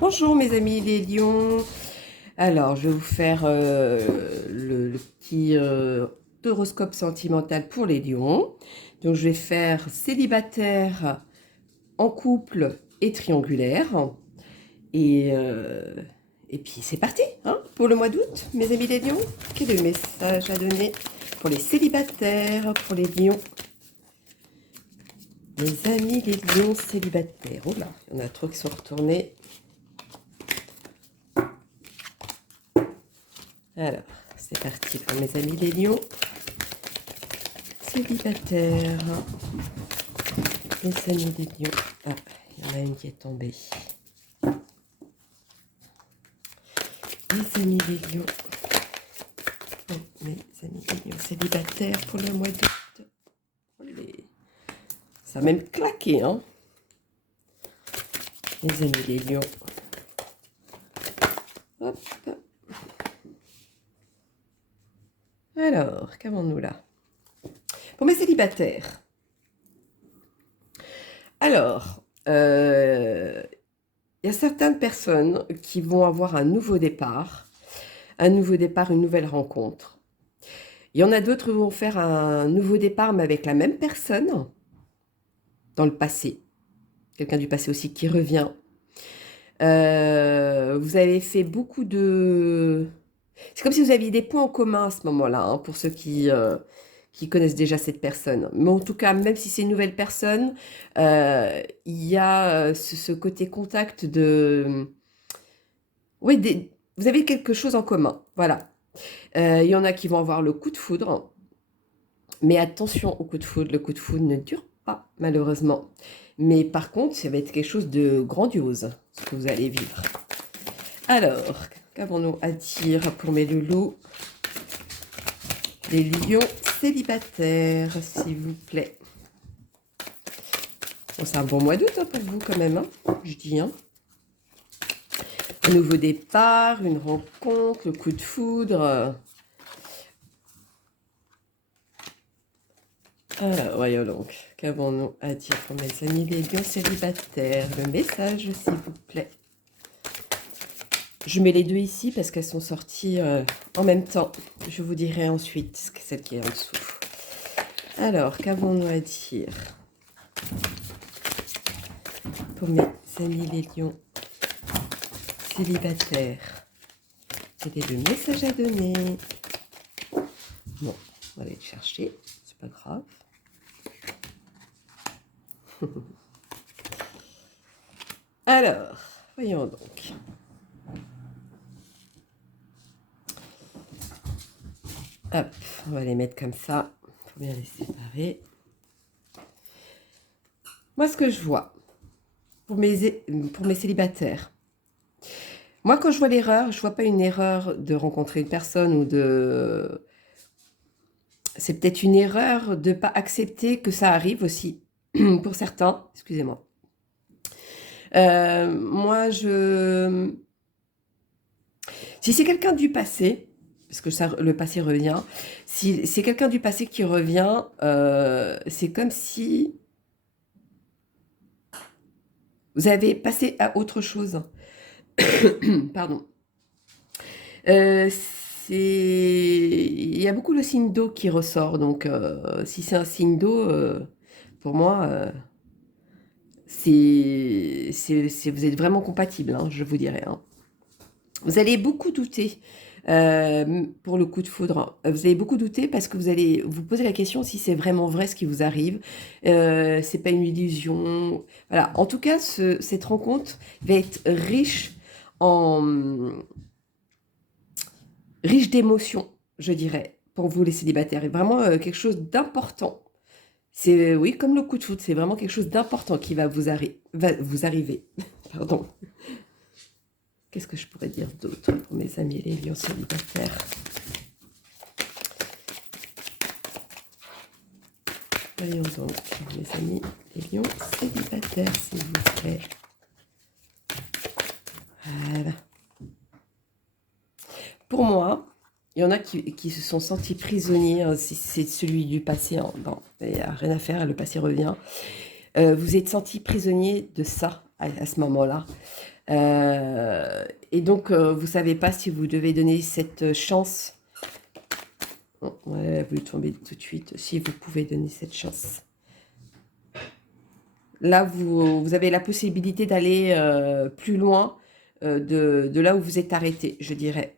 Bonjour mes amis les lions. Alors, je vais vous faire le petit horoscope sentimental pour les lions. Donc, je vais faire célibataire, en couple et triangulaire. Et, euh, et puis, c'est parti hein, pour le mois d'août, mes amis les lions. Quel est le message à donner pour les célibataires, pour les lions? Mes amis les lions célibataires. Oh là, il y en a trop qui sont retournés. Alors, c'est parti pour mes amis les lions. Célibataire. Mes amis les lions. Ah, il y en a une qui est tombée. Mes amis les lions. Oh, mes amis les lions célibataires pour le mois d'août. Ça a même claqué, hein. Mes amis les lions. Hop. Alors, qu'avons-nous là? Pour mes célibataires. Alors, il y a certaines personnes qui vont avoir un nouveau départ, une nouvelle rencontre. Il y en a d'autres qui vont faire un nouveau départ, mais avec la même personne, dans le passé. Quelqu'un du passé aussi qui revient. Vous avez fait beaucoup de... C'est comme si vous aviez des points en commun à ce moment-là, hein, pour ceux qui connaissent déjà cette personne. Mais en tout cas, même si c'est une nouvelle personne, il y a ce côté contact de... Oui, vous avez quelque chose en commun, voilà. Il y en a qui vont avoir le coup de foudre, mais attention au coup de foudre, le coup de foudre ne dure pas, malheureusement. Mais par contre, ça va être quelque chose de grandiose, ce que vous allez vivre. Alors, qu'avons-nous à dire pour mes loulous? Les lions célibataires, s'il vous plaît. Bon, c'est un bon mois d'août hein, pour vous quand même, hein, je dis. Hein. Un nouveau départ, une rencontre, le coup de foudre. Alors, voyons donc. Qu'avons-nous à dire pour mes amis les lions célibataires? Le message, s'il vous plaît. Je mets les deux ici parce qu'elles sont sorties en même temps. Je vous dirai ensuite celle qui est en dessous. Alors, qu'avons-nous à dire pour mes amis les lions célibataires? Quel est le message à donner? Bon, on va aller le chercher, c'est pas grave. Alors, voyons donc. Hop, on va les mettre comme ça, pour bien les séparer. Moi, ce que je vois pour mes célibataires, moi, quand je vois l'erreur, je vois pas une erreur de rencontrer une personne ou de... C'est peut-être une erreur de ne pas accepter que ça arrive aussi, pour certains, excusez-moi. Moi, si c'est quelqu'un du passé, parce que ça, le passé revient, si c'est quelqu'un du passé qui revient, c'est comme si vous avez passé à autre chose. Pardon. Il y a beaucoup le signe d'eau qui ressort, donc si c'est un signe d'eau, pour moi, vous êtes vraiment compatible, hein, je vous dirais. Hein. Vous allez beaucoup douter pour le coup de foudre. Vous allez beaucoup douter parce que vous allez vous poser la question si c'est vraiment vrai ce qui vous arrive. C'est pas une illusion. Voilà. En tout cas, cette rencontre va être en riche d'émotions, je dirais, pour vous les célibataires. Et vraiment quelque chose d'important. C'est oui, comme le coup de foudre, c'est vraiment quelque chose d'important qui va vous arriver. Pardon. Qu'est-ce que je pourrais dire d'autre pour mes amis les lions célibataires? Voyons donc, mes amis les lions célibataires, s'il vous plaît. Voilà. Pour moi, il y en a qui se sont sentis prisonniers. Hein, si c'est celui du passé, hein, bon, il n'y a rien à faire, le passé revient. Vous êtes sentis prisonniers de ça à ce moment-là. Et donc, vous ne savez pas si vous devez donner cette chance. Bon, ouais, vous tombez tout de suite. Si vous pouvez donner cette chance. Là, vous avez la possibilité d'aller plus loin de là où vous êtes arrêté, je dirais,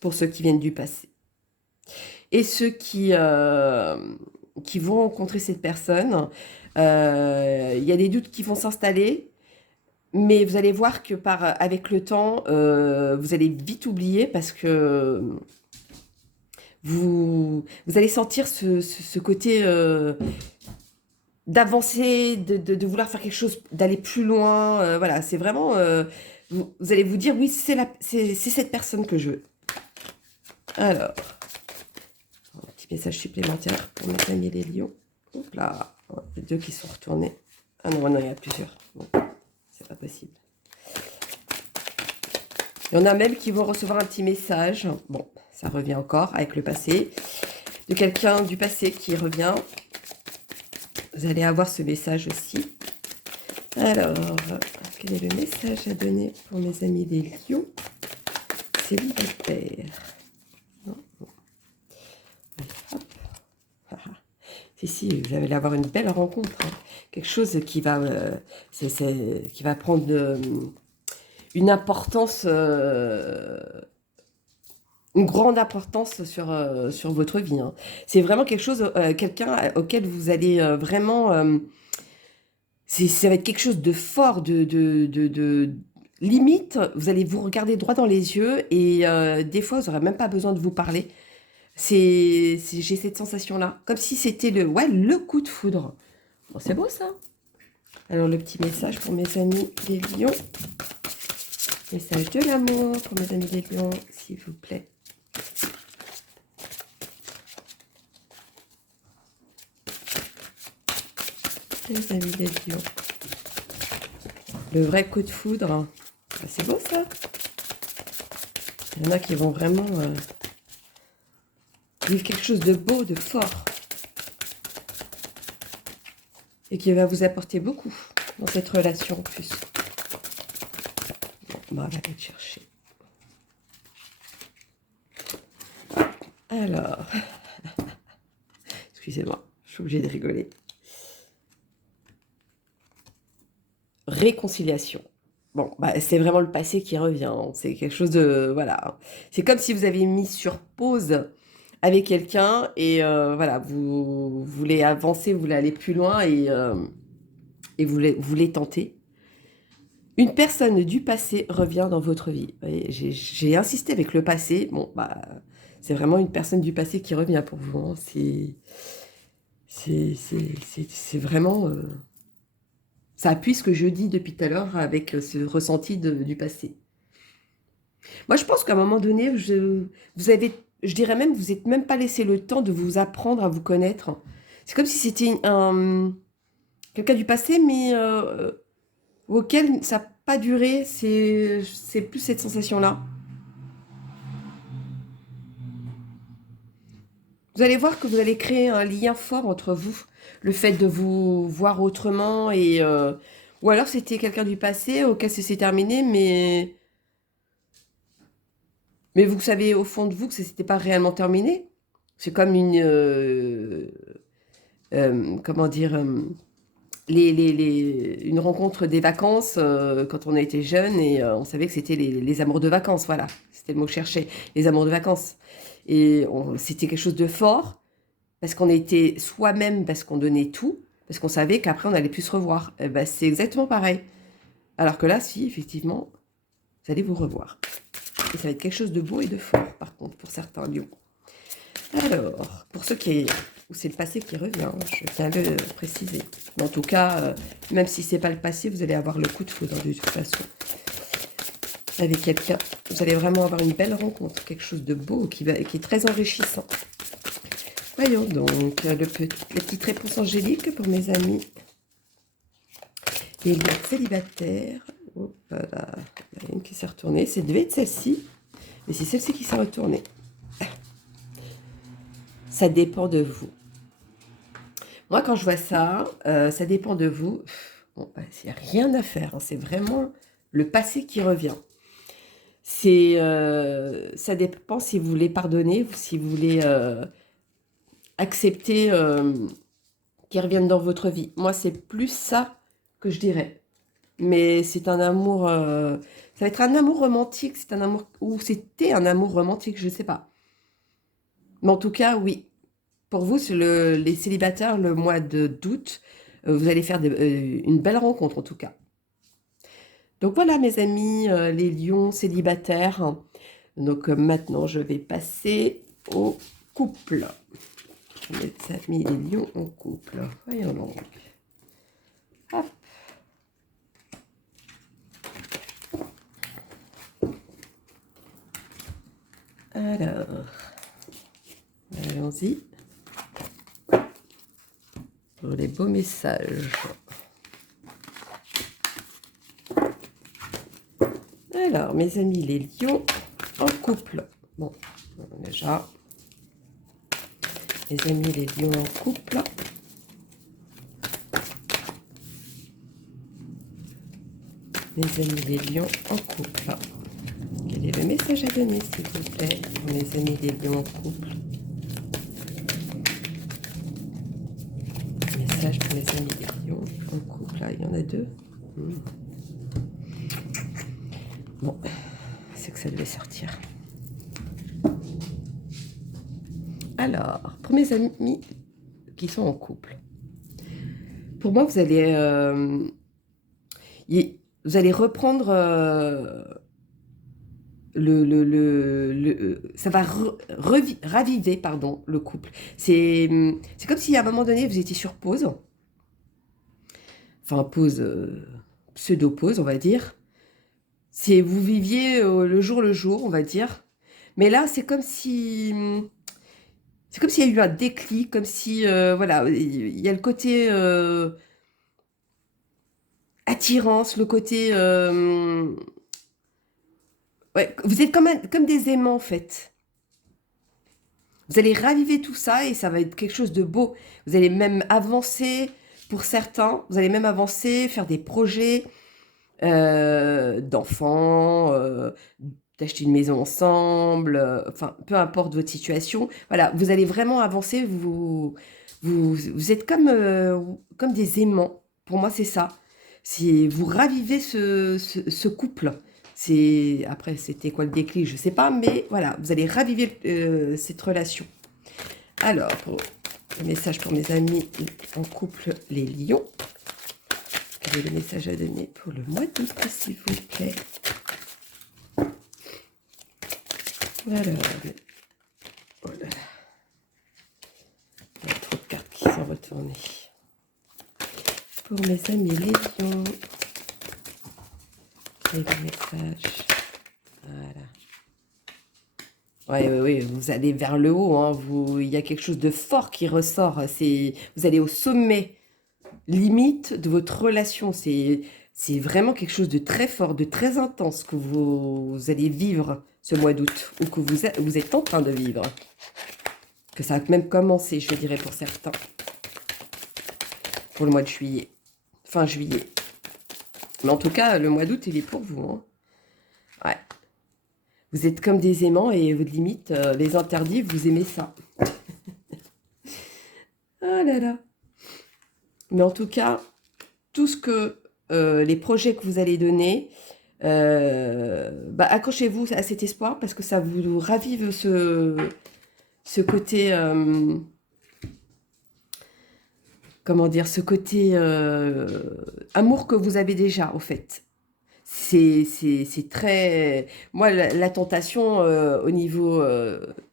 pour ceux qui viennent du passé. Et ceux qui vont rencontrer cette personne, il y a des doutes qui vont s'installer, mais vous allez voir que avec le temps, vous allez vite oublier parce que vous allez sentir ce côté d'avancer, de vouloir faire quelque chose, d'aller plus loin. Voilà, c'est vraiment... vous allez vous dire, oui, c'est cette personne que je veux. Alors, un petit message supplémentaire pour mes amis les lions. Hop là, les deux qui sont retournés. Ah non, non, il y a plusieurs. Bon, c'est pas possible. Il y en a même qui vont recevoir un petit message. Bon, ça revient encore avec le passé. De quelqu'un du passé qui revient. Vous allez avoir ce message aussi. Alors, quel est le message à donner pour mes amis des lions célibataires? Non, non. Hop. Si, vous allez avoir une belle rencontre. Hein. Quelque chose qui va, qui va prendre une importance, une grande importance sur votre vie. Hein. C'est vraiment quelque chose, quelqu'un auquel vous allez vraiment... ça va être quelque chose de fort, de limite. Vous allez vous regarder droit dans les yeux et des fois, vous n'aurez même pas besoin de vous parler. J'ai cette sensation-là, comme si c'était le coup de foudre. Bon, c'est beau ça. Alors le petit message pour mes amis les lions. Message de l'amour pour mes amis les lions, s'il vous plaît. Les amis les lions. Le vrai coup de foudre. Ah, c'est beau ça. Il y en a qui vont vraiment vivre quelque chose de beau, de fort. Et qui va vous apporter beaucoup dans cette relation en plus. Bon, on va aller le chercher. Alors, excusez-moi, je suis obligée de rigoler. Réconciliation. Bon, bah, c'est vraiment le passé qui revient. C'est quelque chose de... Voilà. C'est comme si vous avez mis sur pause avec quelqu'un et voilà, vous voulez avancer, vous voulez aller plus loin et vous voulez tenter. Une personne du passé revient dans votre vie. J'ai insisté avec le passé. Bon, bah, c'est vraiment une personne du passé qui revient pour vous. Hein. C'est vraiment... ça appuie ce que je dis depuis tout à l'heure avec ce ressenti du passé. Moi, je pense qu'à un moment donné, je dirais même, vous n'êtes même pas laissé le temps de vous apprendre à vous connaître. C'est comme si c'était quelqu'un du passé, mais auquel ça n'a pas duré. C'est plus cette sensation-là. Vous allez voir que vous allez créer un lien fort entre vous. Le fait de vous voir autrement et... ou alors c'était quelqu'un du passé auquel c'est terminé, mais vous savez au fond de vous que ce n'était pas réellement terminé. C'est comme comment dire, une rencontre des vacances quand on a été jeune et on savait que c'était les amours de vacances, voilà. C'était le mot que je cherchais, les amours de vacances. Et c'était quelque chose de fort parce qu'on était soi-même, parce qu'on donnait tout, parce qu'on savait qu'après on n'allait plus se revoir. Eh ben, c'est exactement pareil. Alors que là, si, effectivement, vous allez vous revoir. Et ça va être quelque chose de beau et de fort, par contre, pour certains lions. Alors, pour ceux où c'est le passé qui revient, je tiens à le préciser. Mais en tout cas, même si c'est pas le passé, vous allez avoir le coup de foudre de toute façon. Avec quelqu'un, vous allez vraiment avoir une belle rencontre, quelque chose de beau qui est très enrichissant. Voyons donc la petite réponse angélique pour mes amis. Les lions célibataires. Oh, voilà. Il y en a une qui s'est retournée. C'est devait être celle-ci. Mais c'est celle-ci qui s'est retournée. Ça dépend de vous. Moi, quand je vois ça, ça dépend de vous. Bon, il n'y a rien à faire. Hein. C'est vraiment le passé qui revient. C'est, ça dépend si vous voulez pardonner, si vous voulez accepter qu'ils reviennent dans votre vie. Moi, c'est plus ça que je dirais. Mais c'est un amour, ça va être un amour romantique, c'est un amour, ou c'était un amour romantique, je ne sais pas. Mais en tout cas, oui. Pour vous, c'est les célibataires, le mois d'août, vous allez faire une belle rencontre en tout cas. Donc voilà mes amis, les lions célibataires. Donc maintenant, je vais passer au couple. Mes amis, les lions en couple. Voyons donc. Hop. Alors, allons-y. Pour les beaux messages. Alors, mes amis, les lions en couple. Bon, déjà. Mes amis, les lions en couple. Mes amis, les lions en couple. Quel est le message à donner, s'il vous plaît, pour mes amis, les lions en couple? Message pour mes amis, les lions en couple. Là, il y en a deux. Bon, c'est que ça devait sortir. Alors, pour mes amis qui sont en couple, pour moi, vous allez reprendre ça va raviver, pardon, le couple. C'est comme si à un moment donné, vous étiez sur pause. Enfin, pause, pseudo-pause, on va dire. Vous viviez le jour, on va dire. Mais là, c'est comme si... C'est comme s'il y a eu un déclic, comme si, voilà, il y a le côté attirance, le côté... ouais, vous êtes comme des aimants, en fait. Vous allez raviver tout ça et ça va être quelque chose de beau. Vous allez même avancer, pour certains, vous allez même avancer, faire des projets d'enfants, d'acheter une maison ensemble, enfin, peu importe votre situation. Voilà, vous allez vraiment avancer, vous êtes comme des aimants. Pour moi, c'est ça. Vous ravivez ce couple. Après, c'était quoi le déclic, je ne sais pas, mais voilà, vous allez raviver cette relation. Alors, le message pour mes amis en couple, les lions. Quel est le message à donner pour le mois d'août, s'il vous plaît? Alors, oh là là. Il y a trop de cartes qui sont retournées. Pour mes amis les lions, quel est le message? Voilà. Oui, vous allez vers le haut, hein, il y a quelque chose de fort qui ressort. Vous allez au sommet, limite de votre relation. C'est vraiment quelque chose de très fort, de très intense que vous allez vivre ce mois d'août, ou que vous êtes en train de vivre. Que ça a même commencé, je dirais, pour certains. Pour le mois de juillet. Fin juillet. Mais en tout cas, le mois d'août, il est pour vous. Hein. Ouais. Vous êtes comme des aimants et votre limite, les interdits, vous aimez ça. Ah là là. Mais en tout cas, tout ce que les projets que vous allez donner, accrochez-vous à cet espoir parce que ça vous ravive ce côté, comment dire, ce côté amour que vous avez déjà, au fait. C'est très... Moi, la tentation au niveau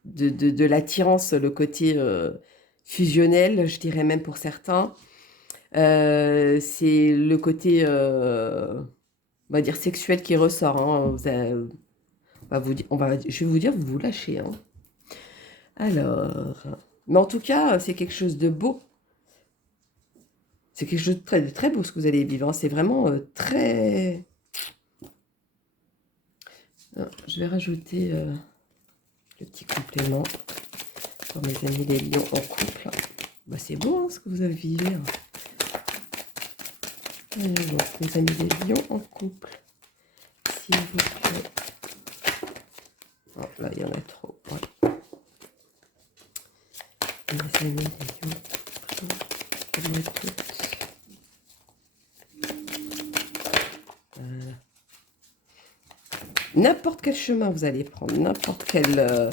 de l'attirance, le côté fusionnel, je dirais même pour certains, c'est le côté, on va dire, sexuel qui ressort. Hein. Je vais vous dire, vous vous lâchez. Hein. Alors, mais en tout cas, c'est quelque chose de beau. C'est quelque chose de très beau ce que vous allez vivre. Hein. C'est vraiment très... Alors, je vais rajouter le petit complément pour mes amis les lions en couple. Bah, c'est beau hein, ce que vous avez vécu. Hein. Alors, mes amis les lions en couple. s'il vous plaît. Oh, là, il y en a trop. Ouais. Mes amis, les lions, pour le mois d'août. Voilà. N'importe quel chemin vous allez prendre, n'importe quel...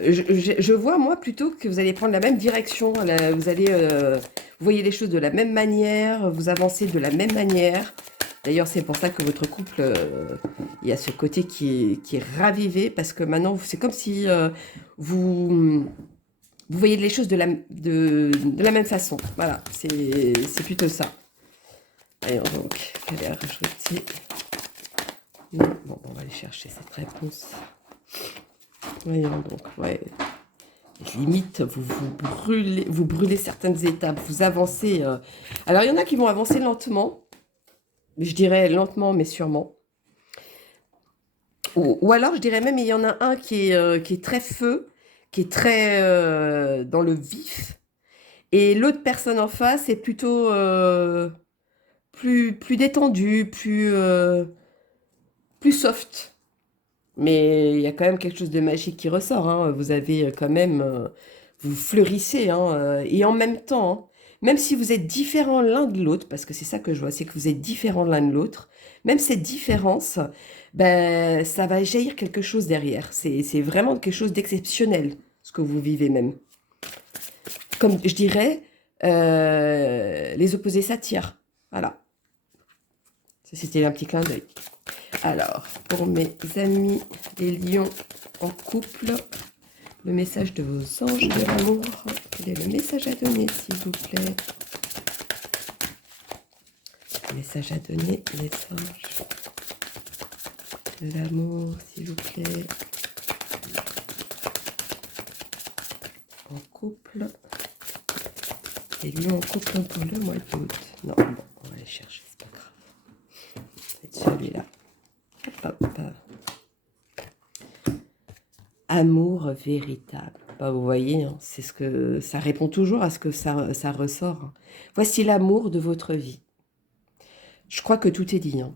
Je vois, moi, plutôt que vous allez prendre la même direction. Vous allez... vous voyez les choses de la même manière, vous avancez de la même manière. D'ailleurs, c'est pour ça que votre couple, il y a ce côté qui est ravivé, parce que maintenant, c'est comme si vous voyez les choses de la même façon. Voilà, c'est plutôt ça. Allez, donc, elle est rajoutée. Non, bon, on va aller chercher cette réponse. Voyons donc, ouais. Limite, vous brûlez certaines étapes, vous avancez. Alors, il y en a qui vont avancer lentement. Je dirais lentement, mais sûrement. Ou alors, je dirais même, il y en a un qui est très feu, qui est très dans le vif. Et l'autre personne en face est plutôt plus détendu, plus soft. Mais il y a quand même quelque chose de magique qui ressort, hein. Vous avez quand même... vous fleurissez, hein, et en même temps, hein, même si vous êtes différents l'un de l'autre, parce que c'est ça que je vois, c'est que vous êtes différents l'un de l'autre, même cette différence, ben, ça va jaillir quelque chose derrière. C'est vraiment quelque chose d'exceptionnel, ce que vous vivez même. Comme je dirais, les opposés s'attirent. Voilà. Ça, c'était un petit clin d'œil. Alors, pour mes amis les lions en couple, le message de vos anges de l'amour. Quel est le message à donner, s'il vous plaît? Le message à donner, les anges de l'amour, s'il vous plaît. En couple. Les lions en couple pour le mois d'août. Non, bon, on va aller chercher, c'est pas grave. C'est celui-là. Hop, hop. Amour véritable. Bah, vous voyez, hein, c'est ce que ça répond toujours à ce que ça ressort, hein. Voici l'amour de votre vie. Je crois que tout est dit, hein.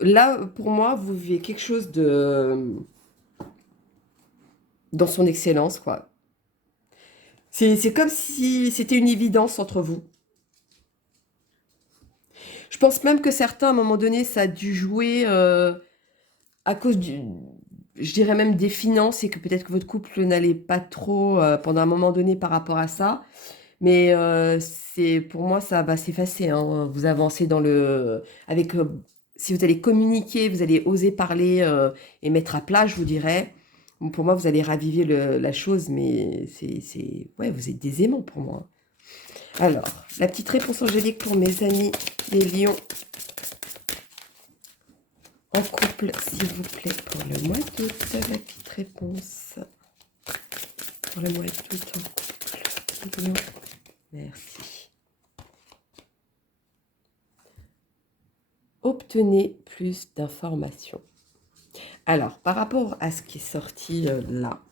Là, pour moi, vous vivez quelque chose de dans son excellence, quoi. C'est comme si c'était une évidence entre vous. Je pense même que certains, à un moment donné, ça a dû jouer à cause je dirais même des finances, et que peut-être que votre couple n'allait pas trop pendant un moment donné par rapport à ça. Mais pour moi, ça va s'effacer, hein. Vous avancez si vous allez communiquer, vous allez oser parler et mettre à plat, je vous dirais. Bon, pour moi, vous allez raviver la chose, mais ouais, vous êtes des aimants pour moi. Alors, la petite réponse angélique pour mes amis les lions en couple, s'il vous plaît, pour le mois d'août. La petite réponse pour le mois d'août en couple, lions. Merci. Obtenez plus d'informations. Alors, par rapport à ce qui est sorti là,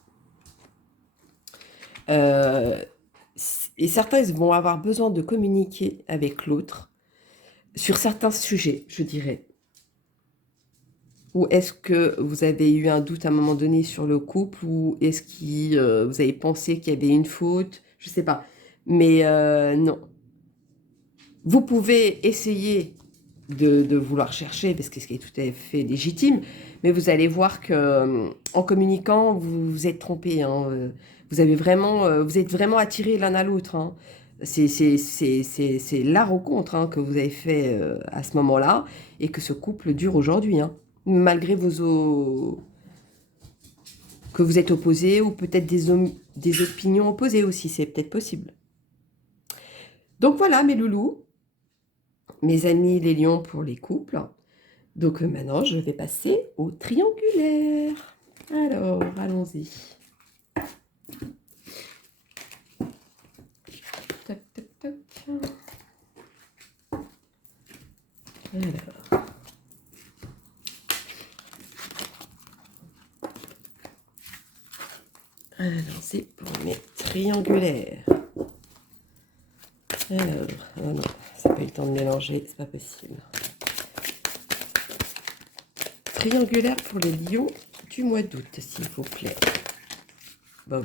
et certains ils vont avoir besoin de communiquer avec l'autre sur certains sujets, je dirais. Ou est-ce que vous avez eu un doute à un moment donné sur le couple, ou est-ce que vous avez pensé qu'il y avait une faute? Je ne sais pas. Mais non. Vous pouvez essayer de vouloir chercher, parce que ce qui est tout à fait légitime, mais vous allez voir que en communiquant, vous vous êtes trompé, hein. Vous êtes vraiment attirés l'un à l'autre, hein. C'est la rencontre, hein, que vous avez fait à ce moment-là, et que ce couple dure aujourd'hui, hein, malgré que vous êtes opposés, ou peut-être des opinions opposées aussi, c'est peut-être possible. Donc voilà, mes loulous, mes amis les lions pour les couples. Donc maintenant, je vais passer au triangulaire. Alors, allons-y. Toc, toc, toc. Alors, c'est pour mes triangulaires. Alors, ah non, ça n'a pas eu le temps de mélanger, c'est pas possible. Triangulaire pour les lions du mois d'août, s'il vous plaît. Bon,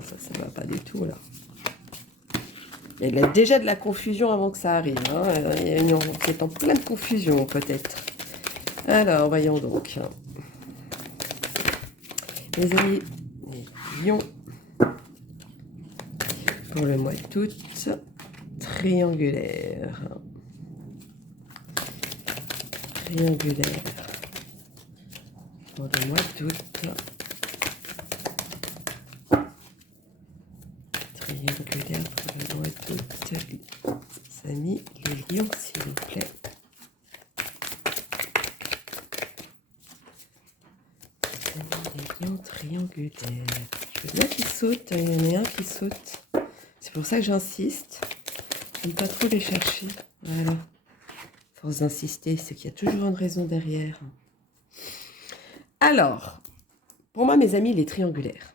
ça va pas du tout, là. Il y a déjà de la confusion avant que ça arrive. Hein. C'est en pleine confusion, peut-être. Alors, voyons donc. Les amis, les lions, pour le mois d'août, triangulaire. Triangulaire. Pour le mois d'août. Triangulaire pour le mois d'août. Les amis, les lions, s'il vous plaît. Les lions triangulaires. Je veux bien qu'ils sautent, il y en a un qui saute. C'est pour ça que j'insiste. J'aime pas trop les chercher. Voilà. Force d'insister, c'est qu'il y a toujours une raison derrière. Alors, pour moi, mes amis, les triangulaires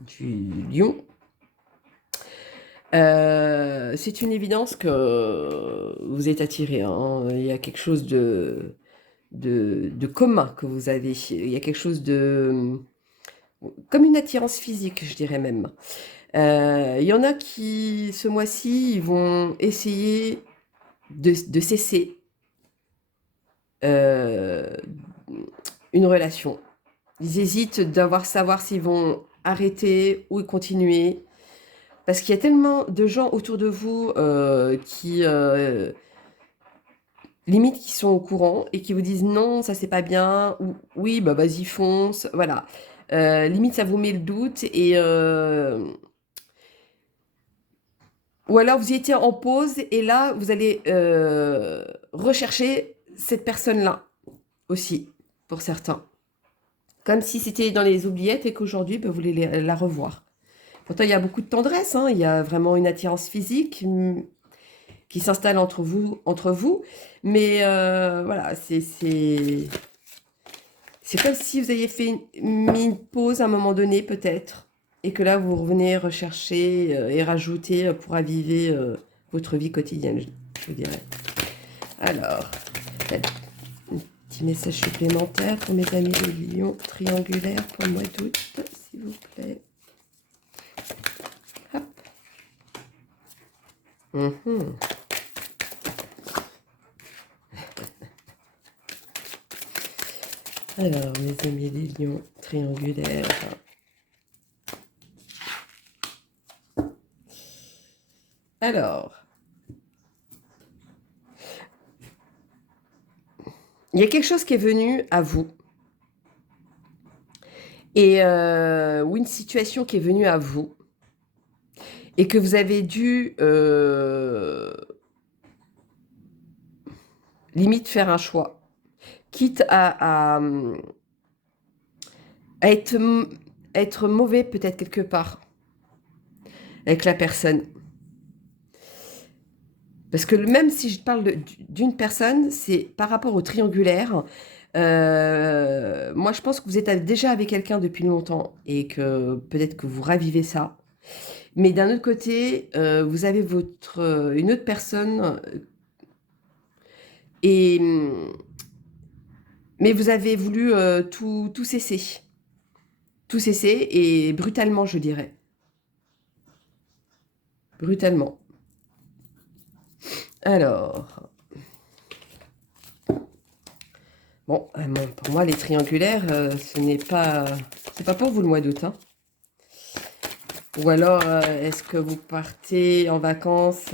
du lion, c'est une évidence que vous êtes attirés. Hein. Il y a quelque chose de commun que vous avez. Il y a quelque chose de... comme une attirance physique, je dirais même. Il y en a qui, ce mois-ci, ils vont essayer de cesser une relation. Ils hésitent d'avoir savoir s'ils vont arrêter ou continuer. Parce qu'il y a tellement de gens autour de vous qui, limite, qui sont au courant et qui vous disent non, ça c'est pas bien, ou oui, bah vas-y, fonce, voilà. Limite, ça vous met le doute et... ou alors vous y étiez en pause et là, vous allez rechercher cette personne-là aussi, pour certains. Comme si c'était dans les oubliettes et qu'aujourd'hui, bah, vous voulez la revoir. Pourtant, il y a beaucoup de tendresse, hein, il y a vraiment une attirance physique qui s'installe entre vous. Mais voilà, c'est comme si vous aviez mis une pause à un moment donné, peut-être, et que là, vous revenez rechercher et rajouter pour aviver votre vie quotidienne, je vous dirais. Alors, un petit message supplémentaire pour mes amis les lions triangulaires pour le mois d'août, s'il vous plaît. Hop. Alors, mes amis les lions triangulaires. Alors, il y a quelque chose qui est venu à vous. Et, ou une situation qui est venue à vous. Et que vous avez dû, limite, faire un choix. Quitte à être mauvais peut-être quelque part avec la personne. Parce que même si je parle d'une personne, c'est par rapport au triangulaire. Moi, je pense que vous êtes déjà avec quelqu'un depuis longtemps et que peut-être que vous ravivez ça. Mais d'un autre côté, vous avez une autre personne mais vous avez voulu tout cesser. Tout cesser et brutalement, je dirais. Brutalement. Alors. Bon, pour moi, les triangulaires, c'est pas pour vous le mois d'août. Hein. Ou alors, est-ce que vous partez en vacances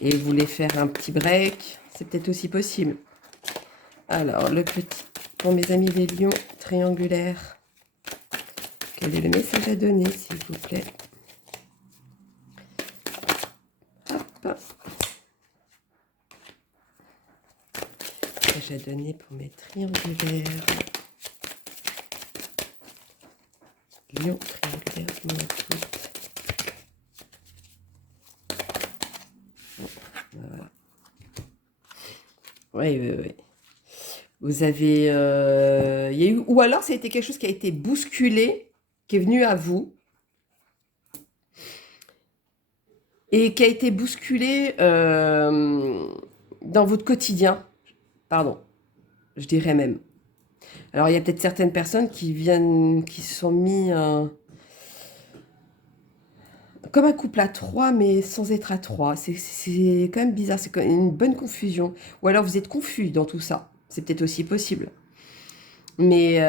et vous voulez faire un petit break? C'est peut-être aussi possible. Alors, le petit, pour mes amis les lions triangulaires, quel est le message à donner, s'il vous plaît? Hop. Message à donner pour mes triangulaires. Lion triangulaire du mois d'août. Voilà. Oui. Vous avez... y a eu, ou alors, ça a été quelque chose qui a été bousculé, qui est venu à vous. et qui a été bousculé dans votre quotidien. Pardon, je dirais même. Alors, il y a peut-être certaines personnes qui se sont mis comme un couple à trois, mais sans être à trois. C'est quand même bizarre, c'est quand même une bonne confusion. Ou alors vous êtes confus dans tout ça. C'est peut-être aussi possible. Mais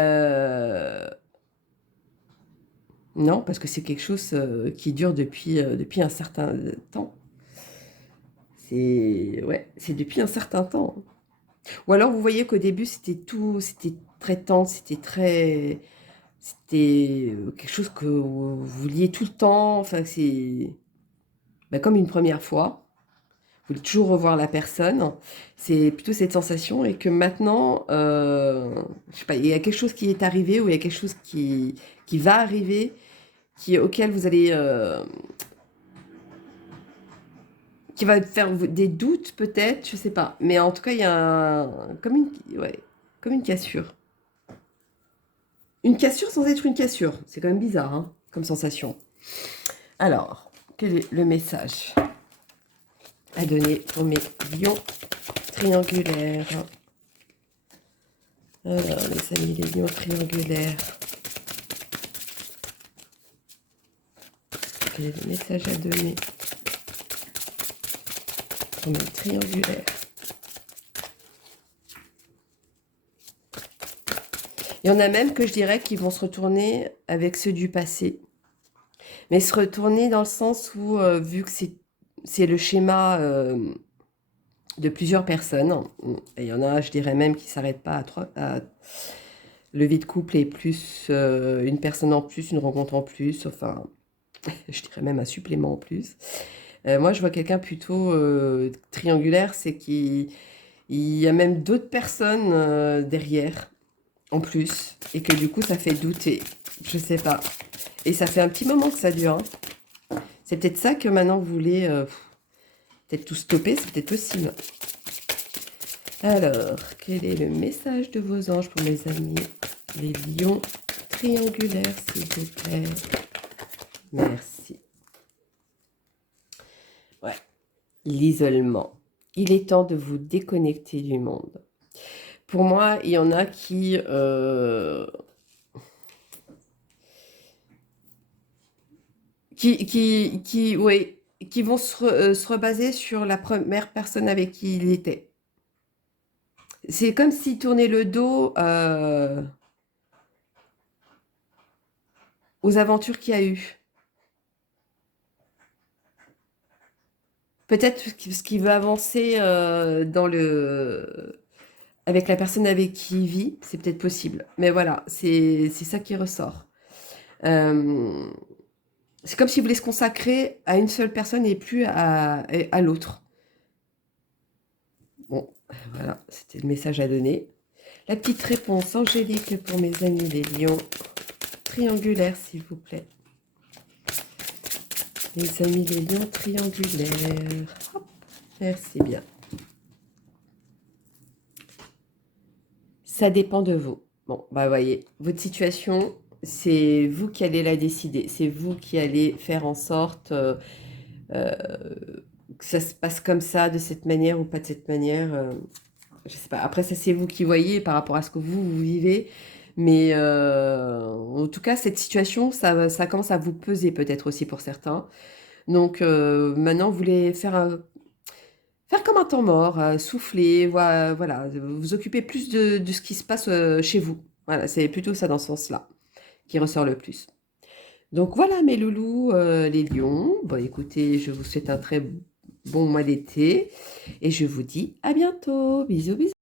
non, parce que c'est quelque chose qui dure depuis un certain temps. C'est depuis un certain temps. Ou alors vous voyez qu'au début c'était très tense, c'était quelque chose que vous vouliez tout le temps. Enfin, c'est comme une première fois. Vous voulez toujours revoir la personne. C'est plutôt cette sensation et que maintenant, je sais pas, il y a quelque chose qui est arrivé ou il y a quelque chose qui va arriver, auquel vous allez, qui va faire des doutes peut-être, je sais pas. Mais en tout cas, il y a ouais, comme une cassure. Une cassure sans être une cassure. C'est quand même bizarre, hein, comme sensation. Alors, quel est le message à donner pour mes lions triangulaires? Alors, les amis, les lions triangulaires. Quel est le message à donner pour mes triangulaires? Il y en a même que je dirais qui vont se retourner avec ceux du passé. Mais se retourner dans le sens où, vu que c'est le schéma de plusieurs personnes, et il y en a, je dirais même, qui ne s'arrêtent pas le vie de couple et plus une personne en plus, une rencontre en plus, enfin, je dirais même un supplément en plus. Moi, je vois quelqu'un plutôt triangulaire, c'est qu'il y a même d'autres personnes derrière, en plus, et que du coup, ça fait douter. Je sais pas. Et ça fait un petit moment que ça dure, hein. C'est peut-être ça que maintenant vous voulez peut-être tout stopper, c'est peut-être possible. Alors, quel est le message de vos anges pour mes amis, les lions triangulaires, s'il vous plaît? Merci. Ouais, l'isolement. Il est temps de vous déconnecter du monde. Pour moi, il y en a ouais, qui vont se rebaser sur la première personne avec qui il était. C'est comme s'il tournait le dos aux aventures qu'il y a eu. Peut-être ce qui veut avancer avec la personne avec qui il vit, c'est peut-être possible. Mais voilà, c'est ça qui ressort. Euh, c'est comme s'il voulait se consacrer à une seule personne et plus à l'autre. Bon, voilà, c'était le message à donner. La petite réponse angélique pour mes amis les lions triangulaires, s'il vous plaît. Les amis les lions triangulaires. Hop, merci bien. Ça dépend de vous. Bon, bah voyez, votre situation, c'est vous qui allez la décider. C'est vous qui allez faire en sorte euh, que ça se passe comme ça, de cette manière ou pas de cette manière. Je sais pas. Après, ça, c'est vous qui voyez par rapport à ce que vous vivez. Mais en tout cas, cette situation, ça commence à vous peser peut-être aussi pour certains. Donc maintenant, vous voulez faire comme un temps mort, souffler, voilà, vous occuper plus de ce qui se passe chez vous. Voilà, c'est plutôt ça dans ce sens-là qui ressort le plus. Donc voilà mes loulous, les lions. Bon écoutez, je vous souhaite un très bon mois d'été et je vous dis à bientôt. Bisous bisous.